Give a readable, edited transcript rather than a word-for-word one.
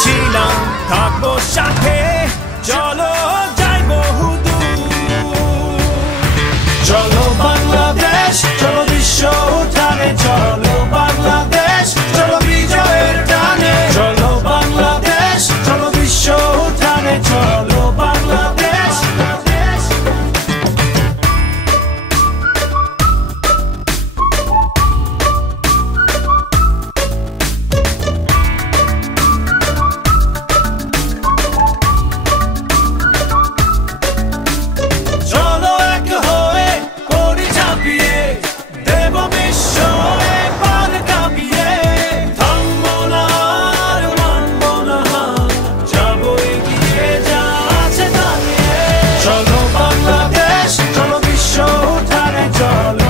ছিলাম থাকবো সাথে চলো যাই বহুদূর চলো বাংলাদেশ চলো বিশ্ব উঠানে চলো বাংলাদেশ চলো বিজয়ের টানে চলো বাংলাদেশ চলো বিশ্ব উঠানে চলো বাংলাদেশ চলো বাংলাদেশ চলো বিশ্ব উঠানে চলো